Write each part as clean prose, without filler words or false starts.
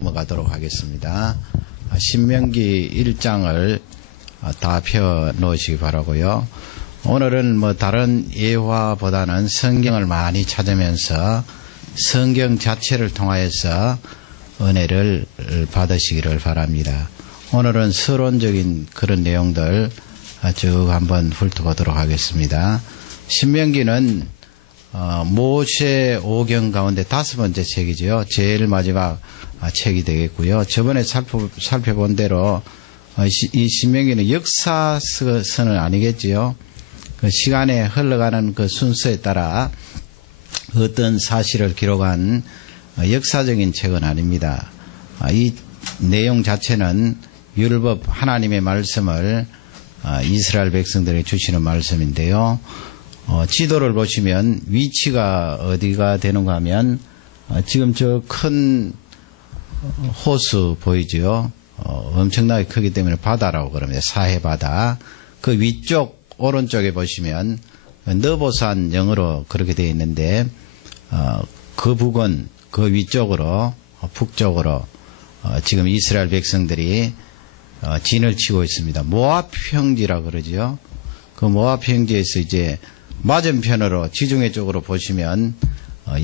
넘어가도록 하겠습니다. 신명기 1장을 다 펴 놓으시기 바라고요. 오늘은 다른 예화보다는 성경을 많이 찾으면서 성경 자체를 통하여서 은혜를 받으시기를 바랍니다. 오늘은 서론적인 그런 내용들 쭉 한번 훑어보도록 하겠습니다. 신명기는 모세 오경 가운데 5번째 책이죠. 제일 마지막 책이 되겠고요. 저번에 살펴본 대로 이 신명기는 역사서는 아니겠지요. 그 시간에 흘러가는 그 순서에 따라 어떤 사실을 기록한 역사적인 책은 아닙니다. 이 내용 자체는 율법 하나님의 말씀을 이스라엘 백성들에게 주시는 말씀인데요. 지도를 보시면 위치가 어디가 되는가 하면 지금 저 큰 호수 보이죠? 엄청나게 크기 때문에 바다라고 그럽니다. 사해바다. 그 위쪽 오른쪽에 보시면 너보산 영어로 그렇게 되어 있는데 그 북은 그 위쪽으로 북쪽으로 지금 이스라엘 백성들이 진을 치고 있습니다. 모압 평지라 그러죠. 그 모압 평지에서 이제 맞은편으로 지중해 쪽으로 보시면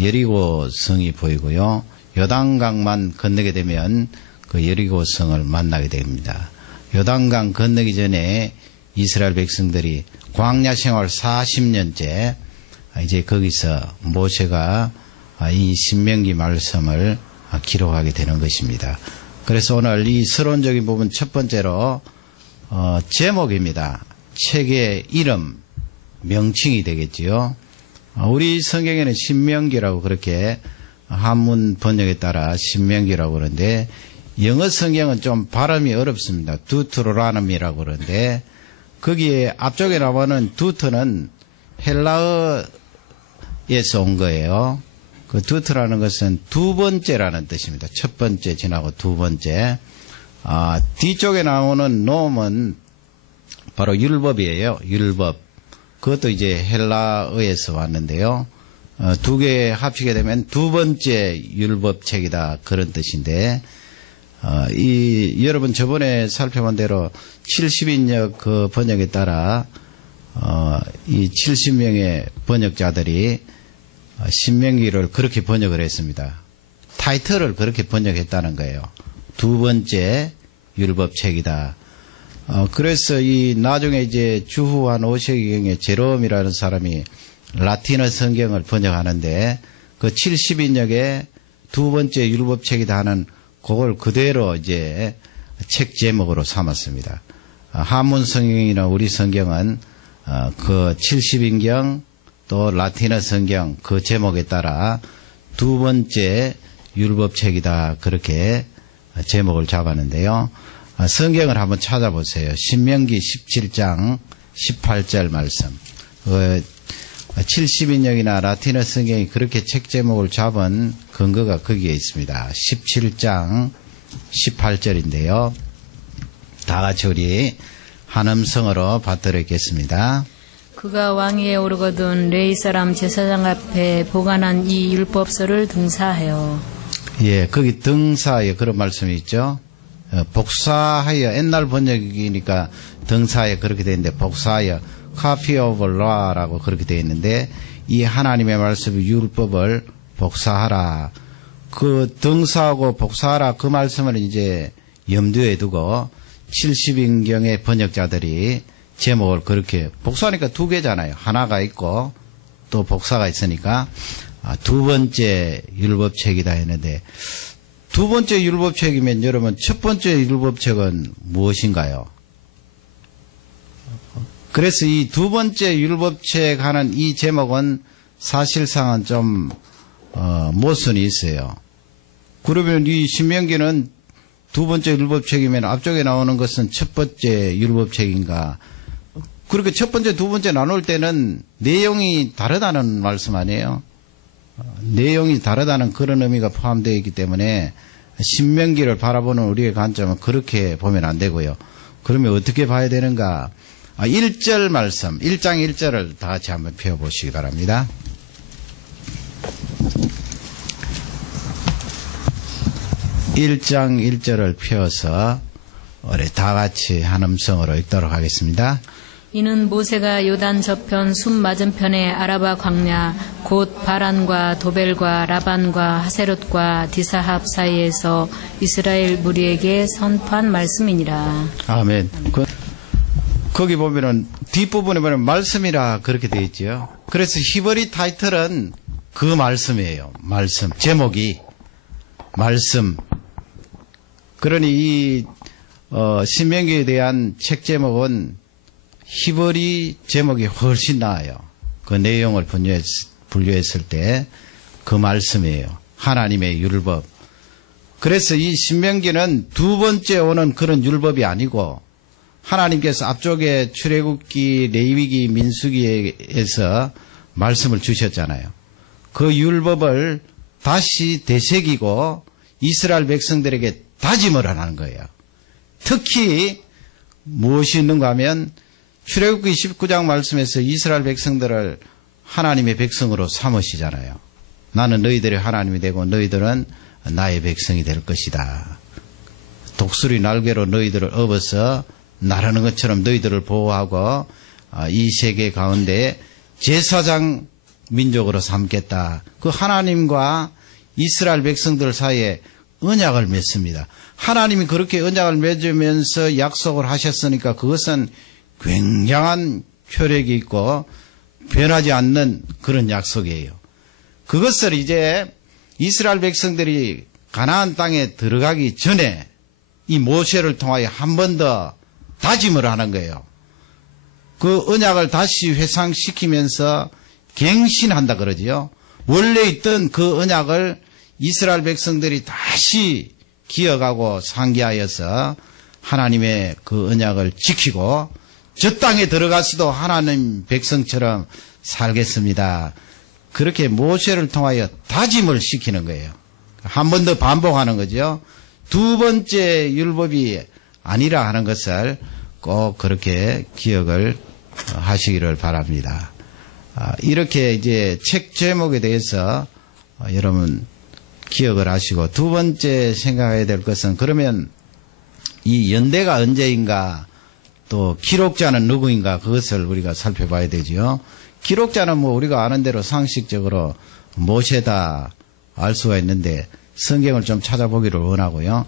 여리고 성이 보이고요. 요단강만 건너게 되면 그 여리고 성을 만나게 됩니다. 요단강 건너기 전에 이스라엘 백성들이 광야 생활 40년째 이제 거기서 모세가 이 신명기 말씀을 기록하게 되는 것입니다. 그래서 오늘 이 서론적인 부분 첫 번째로 제목입니다. 책의 이름, 명칭이 되겠지요. 우리 성경에는 신명기라고 그렇게 한문 번역에 따라 신명기라고 그러는데 영어 성경은 좀 발음이 어렵습니다. 두트로라눔이라고 그러는데 거기에 앞쪽에 나오는 두트는 헬라어에서 온 거예요. 그 두트라는 것은 두 번째라는 뜻입니다. 첫 번째 지나고 두 번째. 뒤쪽에 나오는 놈은 바로 율법이에요. 율법. 그것도 이제 헬라어에서 왔는데요. 두 개 합치게 되면 두 번째 율법책이다 그런 뜻인데 여러분 저번에 살펴본 대로 70인역 그 번역에 따라 이 70명의 번역자들이 신명기를 그렇게 번역을 했습니다. 타이틀을 그렇게 번역했다는 거예요. 두 번째 율법책이다. 그래서 이 나중에 이제 주후 한 5세기경에 제롬이라는 사람이 라틴어 성경을 번역하는데 그 70인역의 두 번째 율법책이다 하는 그걸 그대로 이제 책 제목으로 삼았습니다. 한문 성경이나 우리 성경은 그 70인경 또 라틴어 성경 그 제목에 따라 두 번째 율법책이다 그렇게 제목을 잡았는데요. 성경을 한번 찾아보세요. 신명기 17장 18절 말씀. 70인역이나 라틴어 성경이 그렇게 책 제목을 잡은 근거가 거기에 있습니다. 17장 18절인데요. 다 같이 우리 한음성으로 받들어 있겠습니다. 그가 왕위에 오르거든 레위 사람 제사장 앞에 보관한 이 율법서를 등사하여. 예, 거기 등사하여 그런 말씀이 있죠. 복사하여 옛날 번역이니까 등사하여 그렇게 되는데 복사하여 copy of law라고 그렇게 되어 있는데 이 하나님의 말씀 율법을 복사하라. 그 등사하고 복사하라 그 말씀을 이제 염두에 두고 70인경의 번역자들이 제목을 그렇게 복사하니까 두 개잖아요. 하나가 있고 또 복사가 있으니까 두 번째 율법책이다 했는데 두 번째 율법책이면 여러분 첫 번째 율법책은 무엇인가요? 그래서 이 두 번째 율법책 하는 이 제목은 사실상은 좀 모순이 있어요. 그러면 이 신명기는 두 번째 율법책이면 앞쪽에 나오는 것은 첫 번째 율법책인가? 그렇게 첫 번째, 두 번째 나눌 때는 내용이 다르다는 말씀 아니에요? 내용이 다르다는 그런 의미가 포함되어 있기 때문에 신명기를 바라보는 우리의 관점은 그렇게 보면 안 되고요. 그러면 어떻게 봐야 되는가? 1절 말씀, 1장 1절을 다 같이 한번 펴보시기 바랍니다. 1장 1절을 펴서 우리 다 같이 한 음성으로 읽도록 하겠습니다. 이는 모세가 요단 저편 숲 맞은편의 아라바 광야 곧 바란과 도벨과 라반과 하세롯과 디사합 사이에서 이스라엘 무리에게 선포한 말씀이니라. 아멘. 거기 보면은 뒷부분에 보면 말씀이라 그렇게 되어 있죠. 그래서 히브리 타이틀은 그 말씀이에요. 말씀. 제목이 말씀. 그러니 이 신명기에 대한 책 제목은 히브리 제목이 훨씬 나아요. 그 내용을 분류했을 때 그 말씀이에요. 하나님의 율법. 그래서 이 신명기는 두 번째 오는 그런 율법이 아니고 하나님께서 앞쪽에 출애굽기, 레위기, 민수기에서 말씀을 주셨잖아요. 그 율법을 다시 되새기고 이스라엘 백성들에게 다짐을 하는 거예요. 특히 무엇이 있는가 하면 출애굽기 19장 말씀에서 이스라엘 백성들을 하나님의 백성으로 삼으시잖아요. 나는 너희들의 하나님이 되고 너희들은 나의 백성이 될 것이다. 독수리 날개로 너희들을 업어서 나르는 것처럼 너희들을 보호하고 이 세계 가운데 제사장 민족으로 삼겠다. 그 하나님과 이스라엘 백성들 사이에 언약을 맺습니다. 하나님이 그렇게 언약을 맺으면서 약속을 하셨으니까 그것은 굉장한 효력이 있고 변하지 않는 그런 약속이에요. 그것을 이제 이스라엘 백성들이 가나안 땅에 들어가기 전에 이 모세를 통하여 한 번 더 다짐을 하는 거예요. 그 언약을 다시 회상시키면서 갱신한다 그러지요. 원래 있던 그 언약을 이스라엘 백성들이 다시 기억하고 상기하여서 하나님의 그 언약을 지키고 저 땅에 들어가서도 하나님 백성처럼 살겠습니다. 그렇게 모세를 통하여 다짐을 시키는 거예요. 한 번 더 반복하는 거죠. 두 번째 율법이 아니라 하는 것을 꼭 그렇게 기억을 하시기를 바랍니다. 이렇게 이제 책 제목에 대해서 여러분 기억을 하시고 두 번째 생각해야 될 것은 그러면 이 연대가 언제인가 또 기록자는 누구인가 그것을 우리가 살펴봐야 되죠. 기록자는 뭐 우리가 아는 대로 상식적으로 모세다 알 수가 있는데 성경을 좀 찾아보기를 원하고요.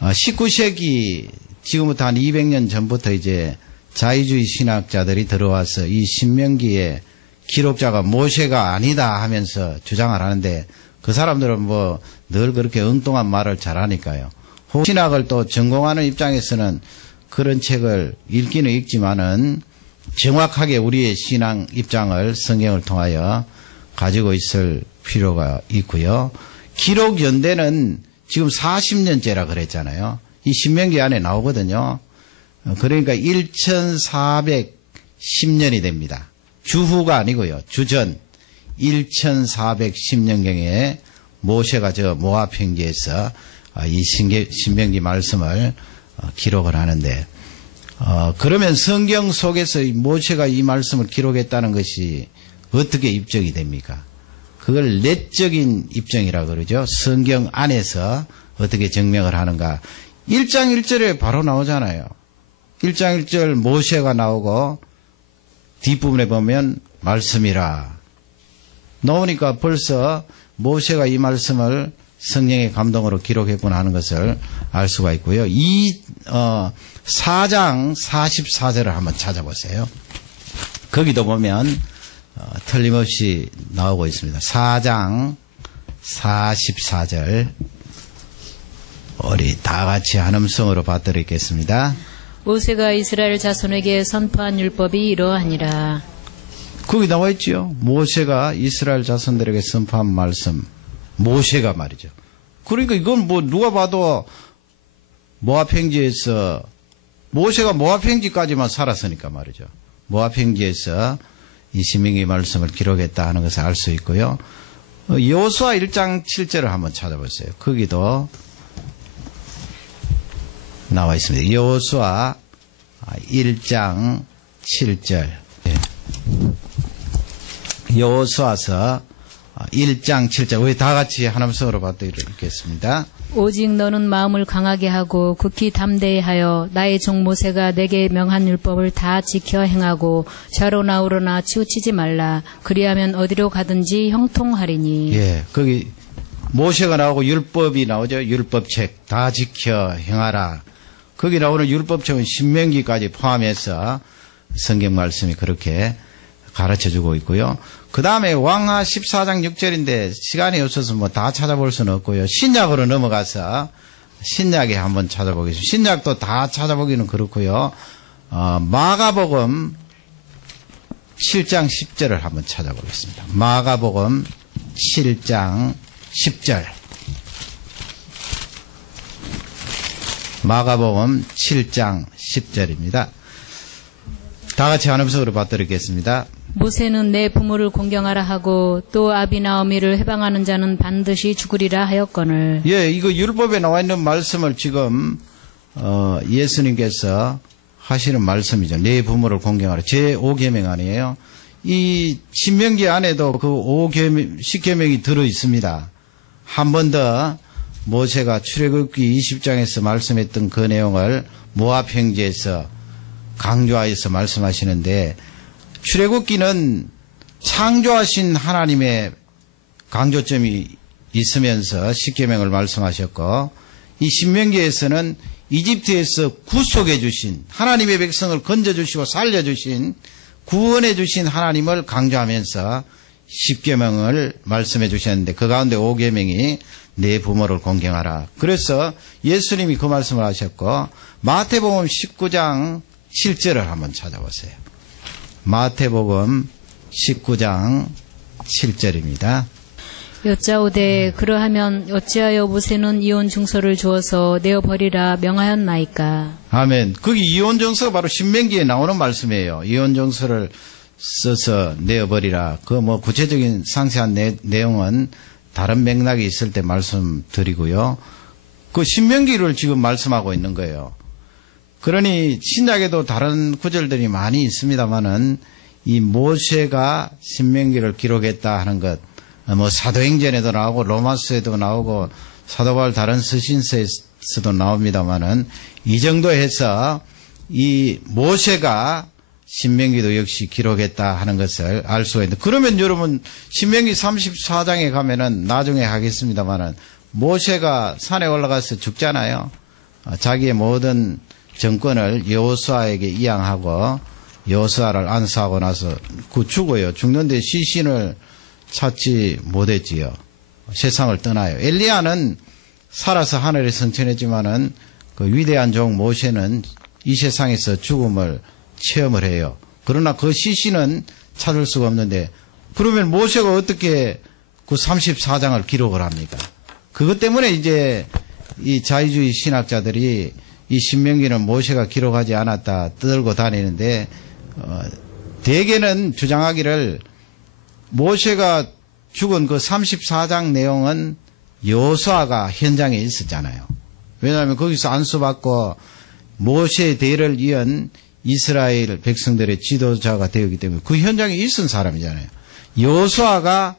19세기 지금부터 한 200년 전부터 이제 자유주의 신학자들이 들어와서 이 신명기의 기록자가 모세가 아니다 하면서 주장을 하는데 그 사람들은 뭐 늘 그렇게 엉뚱한 말을 잘하니까요. 신학을 또 전공하는 입장에서는 그런 책을 읽기는 읽지만은 정확하게 우리의 신앙 입장을 성경을 통하여 가지고 있을 필요가 있고요. 기록 연대는 지금 40년째라 그랬잖아요. 이 신명기 안에 나오거든요. 그러니까 1410년이 됩니다. 주후가 아니고요. 주전 1410년경에 모세가 저 모압 평지에서 이 신명기 말씀을 기록을 하는데 그러면 성경 속에서 모세가 이 말씀을 기록했다는 것이 어떻게 입증이 됩니까? 그걸 내적인 입증이라고 그러죠. 성경 안에서 어떻게 증명을 하는가. 1장 1절에 바로 나오잖아요. 1장 1절 모세가 나오고 뒷부분에 보면 말씀이라 나오니까 벌써 모세가 이 말씀을 성령의 감동으로 기록했구나 하는 것을 알 수가 있고요. 이 4장 44절을 한번 찾아보세요. 거기도 보면 틀림없이 나오고 있습니다. 4장 44절 우리 다 같이 한 음성으로 받들겠습니다. 모세가 이스라엘 자손에게 선포한 율법이 이러하니라. 거기 나와 있죠. 모세가 이스라엘 자손들에게 선포한 말씀. 모세가 말이죠. 그러니까 이건 뭐 누가 봐도 모압 평지에서 모세가 모압 평지까지만 살았으니까 말이죠. 모압 평지에서 이 신명기 말씀을 기록했다 하는 것을 알 수 있고요. 여호수아 1장 7절을 한번 찾아보세요. 거기도 나와 있습니다. 여호수아 1장 7절. 여호수아서 1장 7절. 우리 다 같이 하나님성으로 받들겠습니다. 오직 너는 마음을 강하게 하고 극히 담대히 하여 나의 종 모세가 내게 명한 율법을 다 지켜 행하고 좌로나 우로나 치우치지 말라. 그리하면 어디로 가든지 형통하리니. 예, 거기 모세가 나오고 율법이 나오죠. 율법책 다 지켜 행하라. 거기 나오는 율법책은 신명기까지 포함해서 성경 말씀이 그렇게 가르쳐주고 있고요. 그 다음에 왕하 14장 6절인데 시간이 없어서 뭐 다 찾아볼 수는 없고요. 신약으로 넘어가서 신약에 한번 찾아보겠습니다. 신약도 다 찾아보기는 그렇고요. 마가복음 7장 10절을 한번 찾아보겠습니다. 마가복음 7장 10절. 마가복음 7장 10절입니다. 다 같이 한 음성으로 받들겠습니다. 모세는 내 부모를 공경하라 하고 또 아비나 어미를 해방하는 자는 반드시 죽으리라 하였거늘. 예, 이거 율법에 나와 있는 말씀을 지금 예수님께서 하시는 말씀이죠. 내 부모를 공경하라. 제5계명 아니에요. 이 신명기 안에도 그 10계명이 들어 있습니다. 한 번 더 모세가 출애굽기 20장에서 말씀했던 그 내용을 모압 형제에서 강조하여서 말씀하시는데, 출애굽기는 창조하신 하나님의 강조점이 있으면서 십계명을 말씀하셨고, 이 신명기에서는 이집트에서 구속해 주신 하나님의 백성을 건져주시고 살려주신 구원해 주신 하나님을 강조하면서 십계명을 말씀해 주셨는데, 그 가운데 5계명이 내 부모를 공경하라. 그래서 예수님이 그 말씀을 하셨고, 마태복음 19장 7절을 한번 찾아보세요. 마태복음 19장 7절입니다. 여짜오되 그러하면 어찌하여 모세는 이혼 증서를 주어서 내어버리라 명하였나이까. 아멘. 거기 이혼 증서가 바로 신명기에 나오는 말씀이에요. 이혼 증서를 써서 내어버리라. 그 뭐 구체적인 상세한 내용은 다른 맥락이 있을 때 말씀드리고요. 그 신명기를 지금 말씀하고 있는 거예요. 그러니 신약에도 다른 구절들이 많이 있습니다만은 이 모세가 신명기를 기록했다 하는 것, 뭐 사도행전에도 나오고 로마서에도 나오고 사도 바울 다른 서신서에서도 나옵니다만은 이 정도 해서 이 모세가 신명기도 역시 기록했다 하는 것을 알 수가 있는데, 그러면 여러분 신명기 34장에 가면은 나중에 하겠습니다만은 모세가 산에 올라가서 죽잖아요. 자기의 모든 정권을 여호수아에게 이양하고 여호수아를 안수하고 나서 그 죽어요. 죽는데 시신을 찾지 못했지요. 세상을 떠나요. 엘리야는 살아서 하늘에 승천했지만은 그 위대한 종 모세는 이 세상에서 죽음을 체험을 해요. 그러나 그 시신은 찾을 수가 없는데, 그러면 모세가 어떻게 그 34장을 기록을 합니까? 그것 때문에 이제 이 자유주의 신학자들이 이 신명기는 모세가 기록하지 않았다 떠들고 다니는데, 대개는 주장하기를 모세가 죽은 그 34장 내용은 여호수아가 현장에 있었잖아요. 왜냐하면 거기서 안수받고 모세의 대를 이은 이스라엘 백성들의 지도자가 되었기 때문에 그 현장에 있은 사람이잖아요. 여호수아가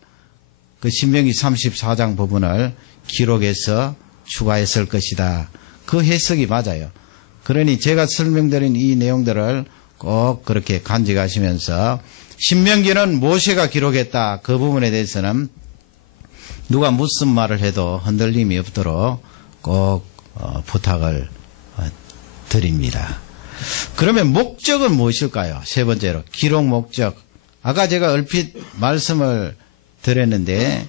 그 신명기 34장 부분을 기록해서 추가했을 것이다. 그 해석이 맞아요. 그러니 제가 설명드린 이 내용들을 꼭 그렇게 간직하시면서 신명기는 모세가 기록했다. 그 부분에 대해서는 누가 무슨 말을 해도 흔들림이 없도록 꼭 부탁을 드립니다. 그러면 목적은 무엇일까요? 세 번째로 기록 목적. 아까 제가 얼핏 말씀을 드렸는데,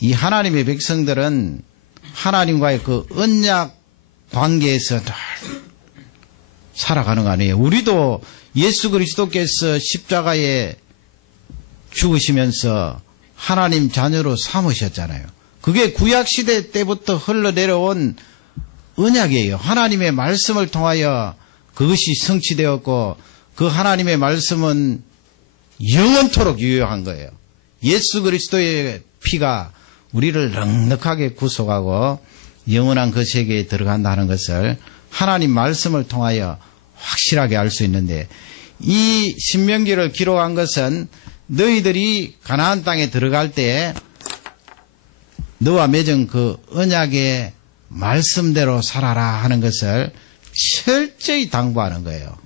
이 하나님의 백성들은 하나님과의 그 언약 관계에서 늘 살아가는 거 아니에요. 우리도 예수 그리스도께서 십자가에 죽으시면서 하나님 자녀로 삼으셨잖아요. 그게 구약시대 때부터 흘러내려온 언약이에요. 하나님의 말씀을 통하여 그것이 성취되었고, 그 하나님의 말씀은 영원토록 유효한 거예요. 예수 그리스도의 피가 우리를 넉넉하게 구속하고 영원한 그 세계에 들어간다는 것을 하나님 말씀을 통하여 확실하게 알 수 있는데, 이 신명기를 기록한 것은 너희들이 가나안 땅에 들어갈 때 너와 맺은 그 언약의 말씀대로 살아라 하는 것을 철저히 당부하는 거예요.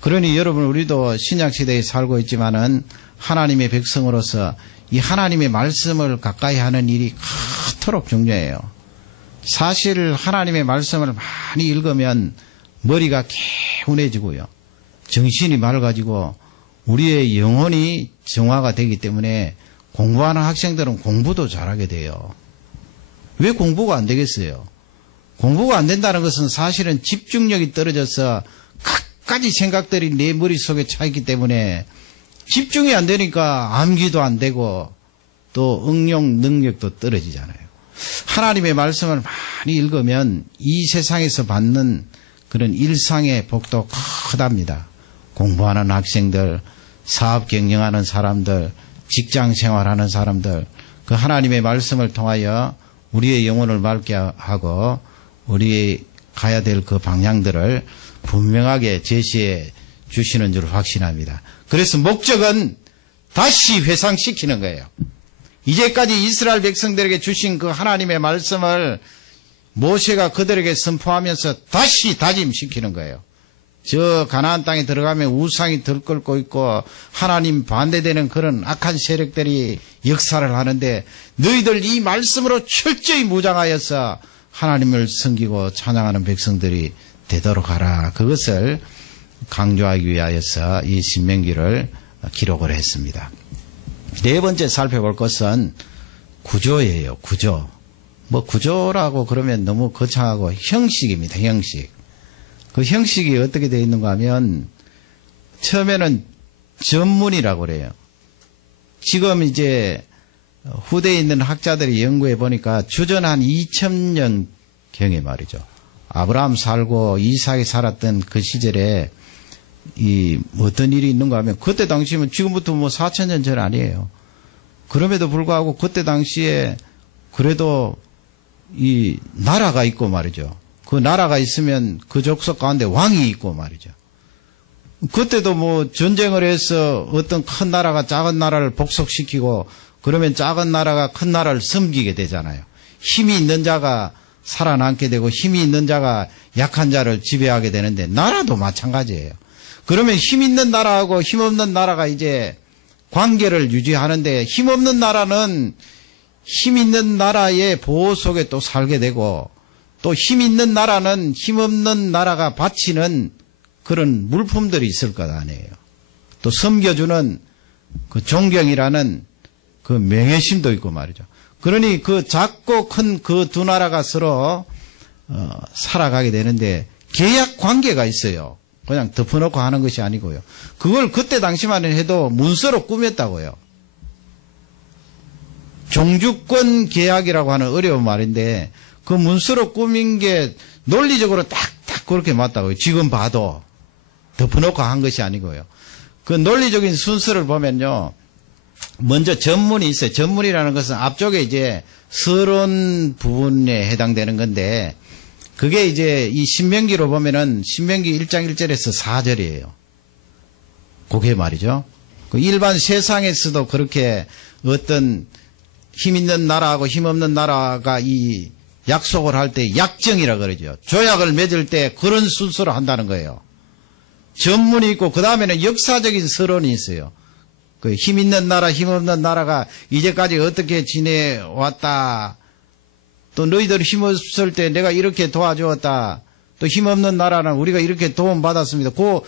그러니 여러분, 우리도 신약시대에 살고 있지만은 하나님의 백성으로서 이 하나님의 말씀을 가까이 하는 일이 그토록 중요해요. 사실 하나님의 말씀을 많이 읽으면 머리가 개운해지고요. 정신이 맑아지고 우리의 영혼이 정화가 되기 때문에 공부하는 학생들은 공부도 잘하게 돼요. 왜 공부가 안 되겠어요? 공부가 안 된다는 것은 사실은 집중력이 떨어져서 갖가지 생각들이 내 머릿속에 차 있기 때문에 집중이 안 되니까 암기도 안 되고 또 응용 능력도 떨어지잖아요. 하나님의 말씀을 많이 읽으면 이 세상에서 받는 그런 일상의 복도 크답니다. 공부하는 학생들, 사업 경영하는 사람들, 직장 생활하는 사람들, 그 하나님의 말씀을 통하여 우리의 영혼을 맑게 하고 우리 가야 될 그 방향들을 분명하게 제시해 주시는 줄 확신합니다. 그래서 목적은 다시 회상시키는 거예요. 이제까지 이스라엘 백성들에게 주신 그 하나님의 말씀을 모세가 그들에게 선포하면서 다시 다짐시키는 거예요. 저 가나안 땅에 들어가면 우상이 들끓고 있고 하나님 반대되는 그런 악한 세력들이 역사를 하는데 너희들 이 말씀으로 철저히 무장하여서 하나님을 섬기고 찬양하는 백성들이 되도록 하라. 그것을 강조하기 위하여서 이 신명기를 기록을 했습니다. 네 번째 살펴볼 것은 구조예요. 구조. 뭐 구조라고 그러면 너무 거창하고 형식입니다. 형식. 그 형식이 어떻게 되어 있는가 하면 처음에는 전문이라고 그래요. 지금 이제 후대에 있는 학자들이 연구해 보니까 주전 한 2000년경에 말이죠. 아브라함 살고 이삭이 살았던 그 시절에 이 어떤 일이 있는가 하면 그때 당시면 지금부터 뭐 4000년 전 아니에요. 그럼에도 불구하고 그때 당시에 그래도 이 나라가 있고 말이죠. 그 나라가 있으면 그 족속 가운데 왕이 있고 말이죠. 그때도 뭐 전쟁을 해서 어떤 큰 나라가 작은 나라를 복속시키고 그러면 작은 나라가 큰 나라를 섬기게 되잖아요. 힘이 있는 자가 살아남게 되고 힘이 있는 자가 약한 자를 지배하게 되는데 나라도 마찬가지예요. 그러면 힘 있는 나라하고 힘 없는 나라가 이제 관계를 유지하는데 힘 없는 나라는 힘 있는 나라의 보호 속에 또 살게 되고 또 힘 있는 나라는 힘 없는 나라가 바치는 그런 물품들이 있을 것 아니에요. 또 섬겨주는 그 존경이라는 그 명예심도 있고 말이죠. 그러니 그 작고 큰 그 두 나라가 서로 살아가게 되는데 계약 관계가 있어요. 그냥 덮어놓고 하는 것이 아니고요. 그걸 그때 당시만 해도 문서로 꾸몄다고요. 종주권 계약이라고 하는 어려운 말인데 그 문서로 꾸민 게 논리적으로 딱딱 그렇게 맞다고요. 지금 봐도 덮어놓고 한 것이 아니고요. 그 논리적인 순서를 보면요. 먼저 전문이 있어요. 전문이라는 것은 앞쪽에 이제 서론 부분에 해당되는 건데 그게 이제 이 신명기로 보면은 신명기 1장 1절에서 4절이에요. 그게 말이죠. 그 일반 세상에서도 그렇게 어떤 힘 있는 나라하고 힘 없는 나라가 이 약속을 할 때 약정이라 그러죠. 조약을 맺을 때 그런 순서로 한다는 거예요. 전문이 있고 그 다음에는 역사적인 서론이 있어요. 그 힘 있는 나라, 힘 없는 나라가 이제까지 어떻게 지내왔다. 또 너희들 힘 없을 때 내가 이렇게 도와주었다. 또 힘 없는 나라는 우리가 이렇게 도움받았습니다. 그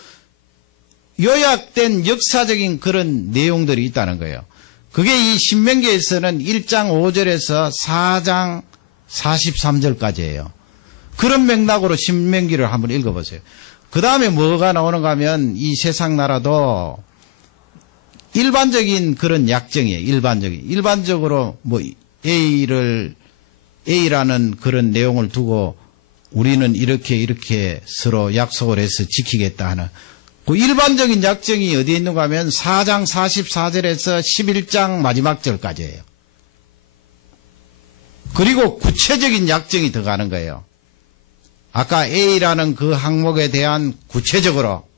요약된 역사적인 그런 내용들이 있다는 거예요. 그게 이 신명기에서는 1장 5절에서 4장 43절까지예요. 그런 맥락으로 신명기를 한번 읽어보세요. 그 다음에 뭐가 나오는가 하면 이 세상 나라도 일반적인 그런 약정이에요. 일반적으로 뭐 A라는 그런 내용을 두고 우리는 이렇게 서로 약속을 해서 지키겠다 하는 그 일반적인 약정이 어디에 있는가 하면 4장 44절에서 11장 마지막 절까지예요. 그리고 구체적인 약정이 들어가는 거예요. 아까 A라는 그 항목에 대한 구체적으로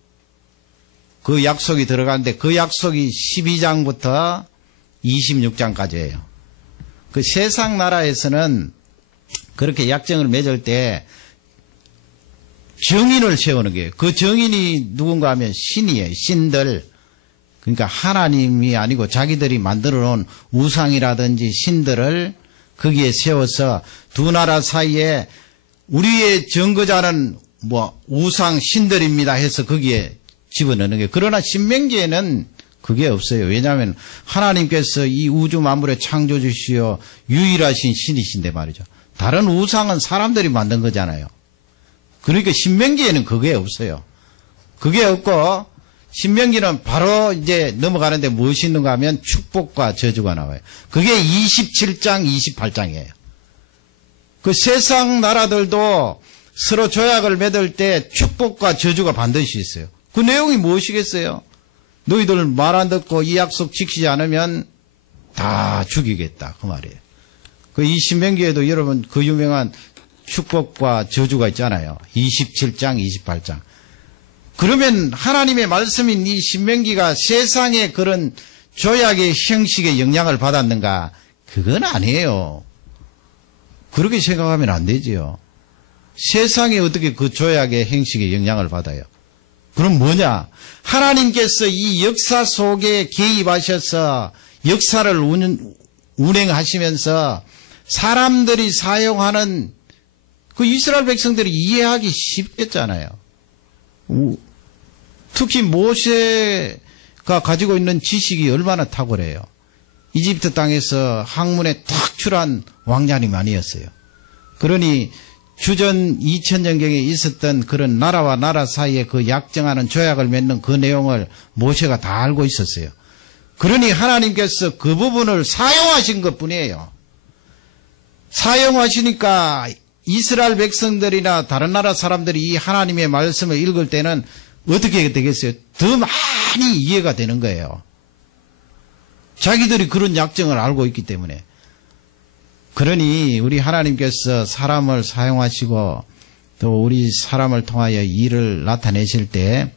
그 약속이 들어가는데 그 약속이 12장부터 26장까지예요. 그 세상 나라에서는 그렇게 약정을 맺을 때 정인을 세우는 거예요. 그 정인이 누군가 하면 신이에요. 신들. 그러니까 하나님이 아니고 자기들이 만들어 놓은 우상이라든지 신들을 거기에 세워서 두 나라 사이에 우리의 정거자는 우상 신들입니다 해서 거기에 집어넣는 거예요. 그러나 신명기에는 그게 없어요. 왜냐하면 하나님께서 이 우주 만물의 창조주시요 유일하신 신이신데 말이죠. 다른 우상은 사람들이 만든 거잖아요. 그러니까 신명기에는 그게 없어요. 그게 없고 신명기는 바로 이제 넘어가는데 무엇이 있는가 하면 축복과 저주가 나와요. 그게 27장, 28장이에요. 그 세상 나라들도 서로 조약을 맺을 때 축복과 저주가 반드시 있어요. 그 내용이 무엇이겠어요? 너희들 말 안 듣고 이 약속 지키지 않으면 다 죽이겠다. 그 말이에요. 그 이 신명기에도 여러분 그 유명한 축복과 저주가 있잖아요. 27장, 28장. 그러면 하나님의 말씀인 이 신명기가 세상의 그런 조약의 형식에 영향을 받았는가? 그건 아니에요. 그렇게 생각하면 안 되지요. 세상에 어떻게 그 조약의 형식에 영향을 받아요? 그럼 뭐냐? 하나님께서 이 역사 속에 개입하셔서 역사를 운행하시면서 사람들이 사용하는 그 이스라엘 백성들이 이해하기 쉽겠잖아요. 특히 모세가 가지고 있는 지식이 얼마나 탁월해요. 이집트 땅에서 학문에 탁출한 왕자님 아니었어요. 그러니 주전 2000년경에 있었던 그런 나라와 나라 사이에 그 약정하는 조약을 맺는 그 내용을 모세가 다 알고 있었어요. 그러니 하나님께서 그 부분을 사용하신 것뿐이에요. 사용하시니까 이스라엘 백성들이나 다른 나라 사람들이 이 하나님의 말씀을 읽을 때는 어떻게 되겠어요? 더 많이 이해가 되는 거예요. 자기들이 그런 약정을 알고 있기 때문에. 그러니 우리 하나님께서 사람을 사용하시고 또 우리 사람을 통하여 일을 나타내실 때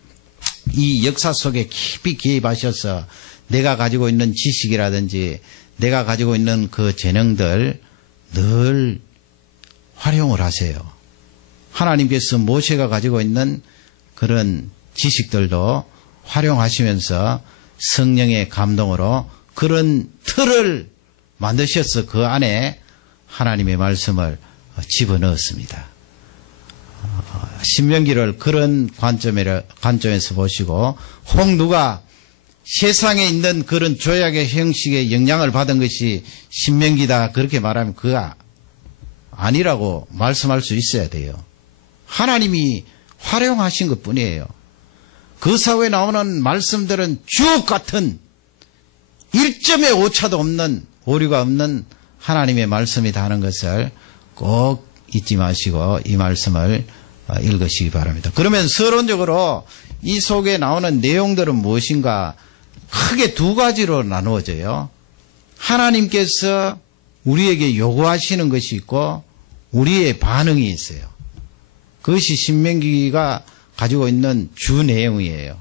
이 역사 속에 깊이 개입하셔서 내가 가지고 있는 지식이라든지 내가 가지고 있는 그 재능들 늘 활용을 하세요. 하나님께서 모세가 가지고 있는 그런 지식들도 활용하시면서 성령의 감동으로 그런 틀을 만드셔서 그 안에 하나님의 말씀을 집어넣었습니다. 신명기를 그런 관점에서 보시고 혹 누가 세상에 있는 그런 조약의 형식에 영향을 받은 것이 신명기다 그렇게 말하면 그거 아니라고 말씀할 수 있어야 돼요. 하나님이 활용하신 것뿐이에요. 그 사회에 나오는 말씀들은 주옥 같은 1점의 오차도 없는 오류가 없는 하나님의 말씀이다 하는 것을 꼭 잊지 마시고 이 말씀을 읽으시기 바랍니다. 그러면 서론적으로 이 속에 나오는 내용들은 무엇인가? 크게 두 가지로 나누어져요. 하나님께서 우리에게 요구하시는 것이 있고 우리의 반응이 있어요. 그것이 신명기가 가지고 있는 주 내용이에요.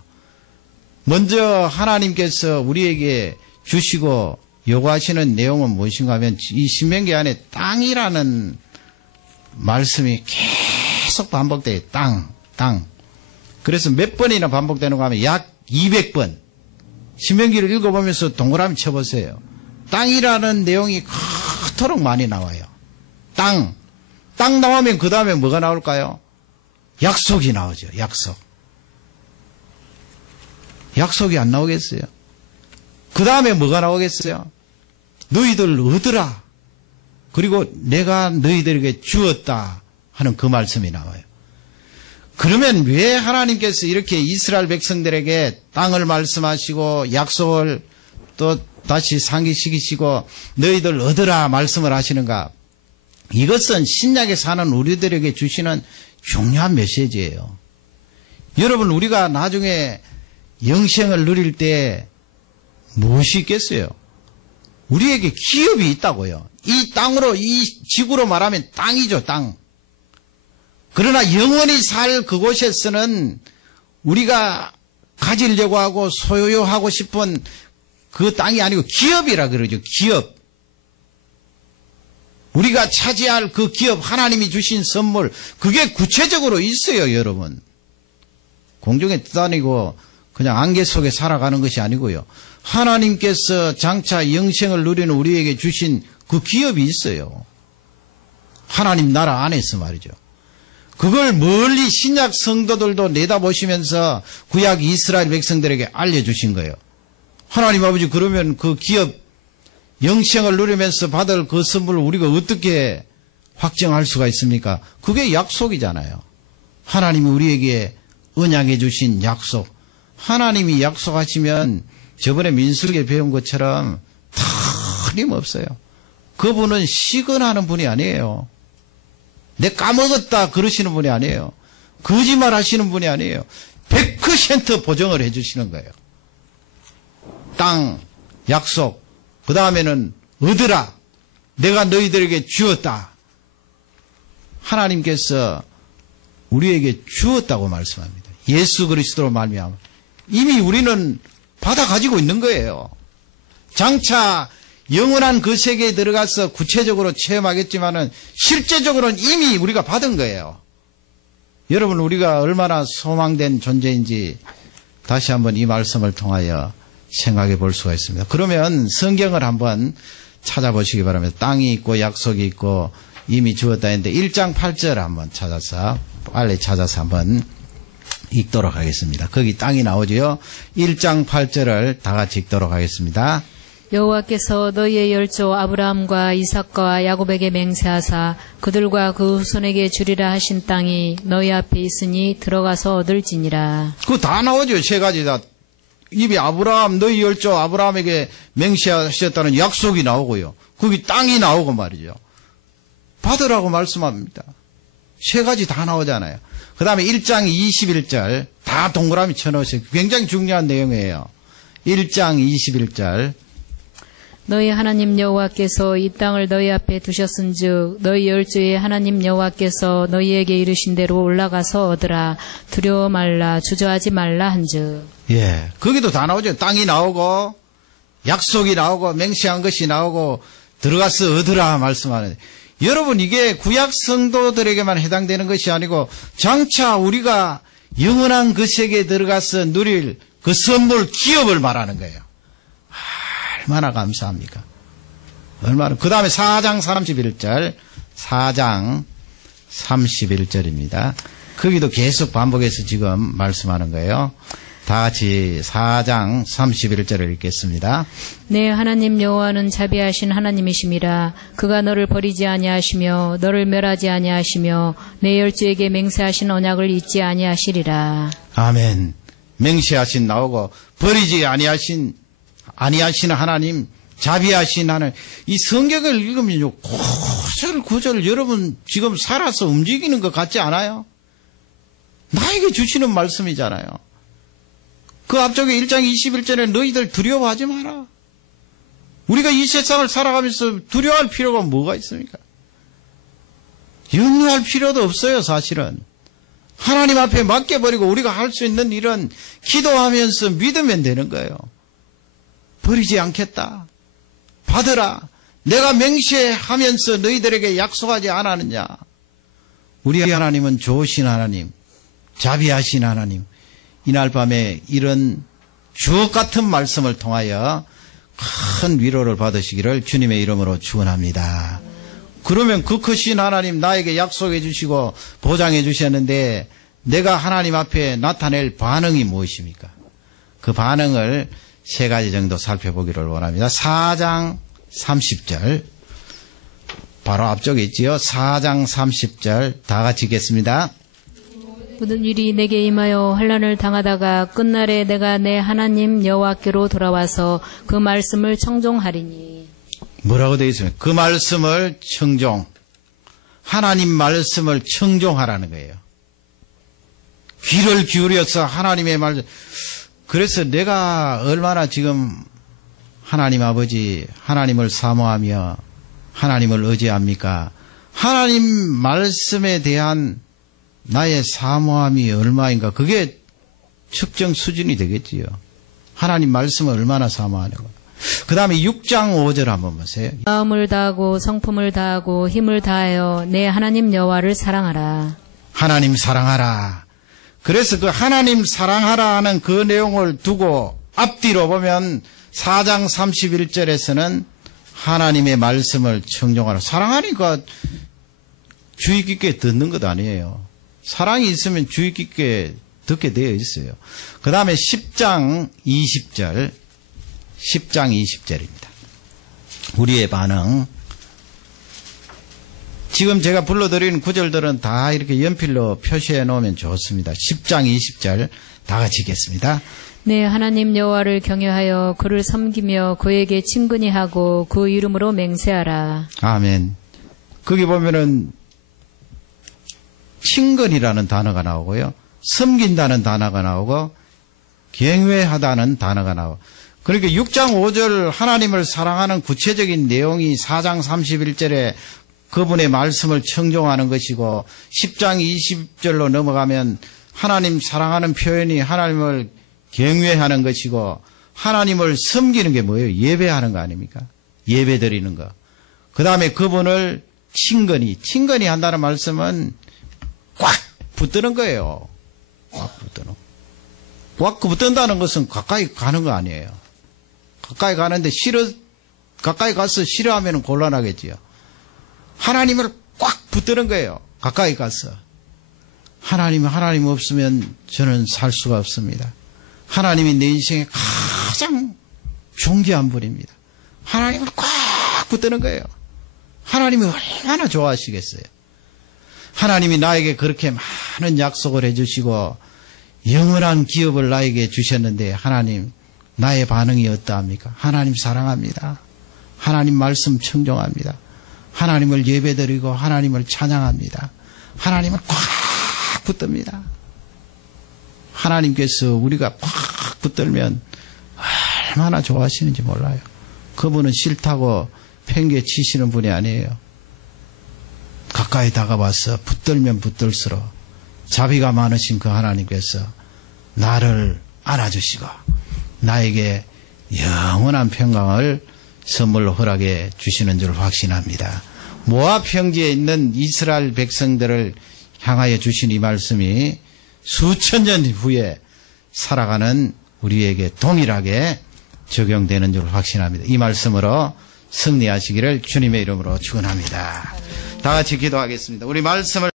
먼저 하나님께서 우리에게 주시고 요구하시는 내용은 무엇인가 하면 이 신명기 안에 땅이라는 말씀이 계속 반복돼요. 땅. 그래서 몇 번이나 반복되는가 하면 약 200번. 신명기를 읽어보면서 동그라미 쳐보세요. 땅이라는 내용이 그토록 많이 나와요. 땅 나오면 그 다음에 뭐가 나올까요? 약속이 나오죠. 약속이 안 나오겠어요? 그 다음에 뭐가 나오겠어요? 너희들 얻으라. 그리고 내가 너희들에게 주었다 하는 그 말씀이 나와요. 그러면 왜 하나님께서 이렇게 이스라엘 백성들에게 땅을 말씀하시고 약속을 또 다시 상기시키시고 너희들 얻으라 말씀을 하시는가? 이것은 신약에 사는 우리들에게 주시는 중요한 메시지예요. 여러분, 우리가 나중에 영생을 누릴 때 무엇이 있겠어요? 우리에게 기업이 있다고요. 이 땅으로, 이 지구로 말하면 땅이죠, 땅. 그러나 영원히 살 그곳에서는 우리가 가지려고 하고 소유하고 싶은 그 땅이 아니고 기업이라 그러죠. 기업. 우리가 차지할 그 기업, 하나님이 주신 선물, 그게 구체적으로 있어요, 여러분. 공중에 떠다니고 그냥 안개 속에 살아가는 것이 아니고요. 하나님께서 장차 영생을 누리는 우리에게 주신 그 기업이 있어요. 하나님 나라 안에서 말이죠. 그걸 멀리 신약 성도들도 내다보시면서 구약 이스라엘 백성들에게 알려주신 거예요. 하나님 아버지, 그러면 그 기업 영생을 누리면서 받을 그 선물을 우리가 어떻게 확정할 수가 있습니까? 그게 약속이잖아요. 하나님이 우리에게 언약해 주신 약속. 하나님이 약속하시면 저번에 민수기에 배운 것처럼 틀림없어요. 그분은 시건하는 분이 아니에요. 내 까먹었다 그러시는 분이 아니에요. 거짓말 하시는 분이 아니에요. 100% 보정을 해 주시는 거예요. 땅, 약속, 그 다음에는 얻으라. 내가 너희들에게 주었다. 하나님께서 우리에게 주었다고 말씀합니다. 예수 그리스도로 말미암아 이미 우리는 받아 가지고 있는 거예요. 장차 영원한 그 세계에 들어가서 구체적으로 체험하겠지만은 실제적으로는 이미 우리가 받은 거예요. 여러분, 우리가 얼마나 소망된 존재인지 다시 한번 이 말씀을 통하여 생각해 볼 수가 있습니다. 그러면 성경을 한번 찾아보시기 바랍니다. 땅이 있고 약속이 있고 이미 주었다 했는데 1장 8절 한번 빨리 찾아서 한번 읽도록 하겠습니다. 거기 땅이 나오지요. 1장 8절을 다 같이 읽도록 하겠습니다. 여호와께서 너희의 열조 아브라함과 이삭과 야곱에게 맹세하사 그들과 그 후손에게 주리라 하신 땅이 너희 앞에 있으니 들어가서 얻을지니라. 그거 다 나오죠. 세 가지 다. 이미 아브라함, 너희 열조 아브라함에게 맹세하셨다는 약속이 나오고요. 거기 땅이 나오고 말이죠. 받으라고 말씀합니다. 세 가지 다 나오잖아요. 그 다음에 1장 21절 다 동그라미 쳐놓으세요. 굉장히 중요한 내용이에요. 1장 21절 너희 하나님 여호와께서 이 땅을 너희 앞에 두셨은즉 너희 열조의 하나님 여호와께서 너희에게 이르신 대로 올라가서 얻으라. 두려워 말라 주저하지 말라 한즉. 예, 거기도 다 나오죠. 땅이 나오고 약속이 나오고 맹세한 것이 나오고 들어가서 얻으라 말씀하는데, 여러분, 이게 구약 성도들에게만 해당되는 것이 아니고 장차 우리가 영원한 그 세계에 들어가서 누릴 그 선물 기업을 말하는 거예요. 얼마나 감사합니까? 얼마나. 그 다음에 4장 31절 4장 31절입니다. 거기도 계속 반복해서 지금 말씀하는 거예요. 다 같이 4장 31절을 읽겠습니다. 내 하나님 여호와는 자비하신 하나님이심이라. 그가 너를 버리지 아니하시며 너를 멸하지 아니하시며 내 열조에게 맹세하신 언약을 잊지 아니하시리라. 아멘. 맹세하신 나오고 버리지 아니하신 하나님, 자비하신 하나님. 이 성경을 읽으면요, 구절 여러분 지금 살아서 움직이는 것 같지 않아요? 나에게 주시는 말씀이잖아요. 그 앞쪽에 1장 21절에 너희들 두려워하지 마라. 우리가 이 세상을 살아가면서 두려워할 필요가 뭐가 있습니까? 염려할 필요도 없어요, 사실은. 하나님 앞에 맡겨버리고 우리가 할 수 있는 일은 기도하면서 믿으면 되는 거예요. 버리지 않겠다. 받으라. 내가 맹세하면서 너희들에게 약속하지 않았느냐. 우리 하나님은 좋으신 하나님, 자비하신 하나님. 이날 밤에 이런 주옥 같은 말씀을 통하여 큰 위로를 받으시기를 주님의 이름으로 축원합니다. 그러면 그 크신 하나님 나에게 약속해 주시고 보장해 주셨는데 내가 하나님 앞에 나타낼 반응이 무엇입니까? 그 반응을 세 가지 정도 살펴보기를 원합니다. 4장 30절 바로 앞쪽에 있지요. 4장 30절 다 같이 읽겠습니다. 모든 일이 내게 임하여 환난을 당하다가 끝날에 내가 내 하나님 여호와께로 돌아와서 그 말씀을 청종하리니. 뭐라고 되어 있습니까? 그 말씀을 하나님 말씀을 청종하라는 거예요. 귀를 기울여서 하나님의 말씀. 그래서 내가 얼마나 지금 하나님 아버지, 하나님을 사모하며 하나님을 의지합니까? 하나님 말씀에 대한 나의 사모함이 얼마인가? 그게 측정 수준이 되겠지요. 하나님 말씀을 얼마나 사모하는 거. 그 다음에 6장 5절 한번 보세요. 마음을 다하고 성품을 다하고 힘을 다하여 내 하나님 여호와를 사랑하라. 하나님 사랑하라. 그래서 그 하나님 사랑하라 하는 그 내용을 두고 앞뒤로 보면 4장 31절에서는 하나님의 말씀을 청종하라. 사랑하니까 주의 깊게 듣는 것 아니에요. 사랑이 있으면 주의 깊게 듣게 되어 있어요. 그 다음에 10장 20절입니다. 우리의 반응. 지금 제가 불러드리는 구절들은 다 이렇게 연필로 표시해 놓으면 좋습니다. 10장 20절 다 같이 읽겠습니다. 내 하나님 여호와를 경외하여 그를 섬기며 그에게 친근히 하고 그 이름으로 맹세하라. 아멘. 거기 보면은 친근이라는 단어가 나오고요. 섬긴다는 단어가 나오고 경외하다는 단어가 나오고, 그러니까 6장 5절 하나님을 사랑하는 구체적인 내용이 4장 31절에 그분의 말씀을 청종하는 것이고, 10장 20절로 넘어가면 하나님 사랑하는 표현이 하나님을 경외하는 것이고, 하나님을 섬기는 게 뭐예요? 예배하는 거 아닙니까? 예배 드리는 거. 그 다음에 그분을 친근히 한다는 말씀은 꽉 붙드는 거예요. 꽉 붙든다는 것은 가까이 가는 거 아니에요. 가까이 가는데 가까이 가서 싫어하면 곤란하겠지요. 하나님을 꽉 붙드는 거예요. 가까이 가서. 하나님 없으면 저는 살 수가 없습니다. 하나님이 내 인생의 가장 존귀한 분입니다. 하나님을 꽉 붙드는 거예요. 하나님이 얼마나 좋아하시겠어요. 하나님이 나에게 그렇게 많은 약속을 해주시고 영원한 기업을 나에게 주셨는데 하나님, 나의 반응이 어떠합니까? 하나님 사랑합니다. 하나님 말씀 청종합니다. 하나님을 예배드리고 하나님을 찬양합니다. 하나님을 꽉 붙듭니다. 하나님께서 우리가 꽉 붙들면 얼마나 좋아하시는지 몰라요. 그분은 싫다고 팽개치시는 분이 아니에요. 가까이 다가와서 붙들면 붙들수록 자비가 많으신 그 하나님께서 나를 안아주시고 나에게 영원한 평강을 선물로 허락해 주시는 줄 확신합니다. 모압 평지에 있는 이스라엘 백성들을 향하여 주신 이 말씀이 수천 년 후에 살아가는 우리에게 동일하게 적용되는 줄 확신합니다. 이 말씀으로 승리하시기를 주님의 이름으로 축원합니다. 다 같이 기도하겠습니다. 우리 말씀을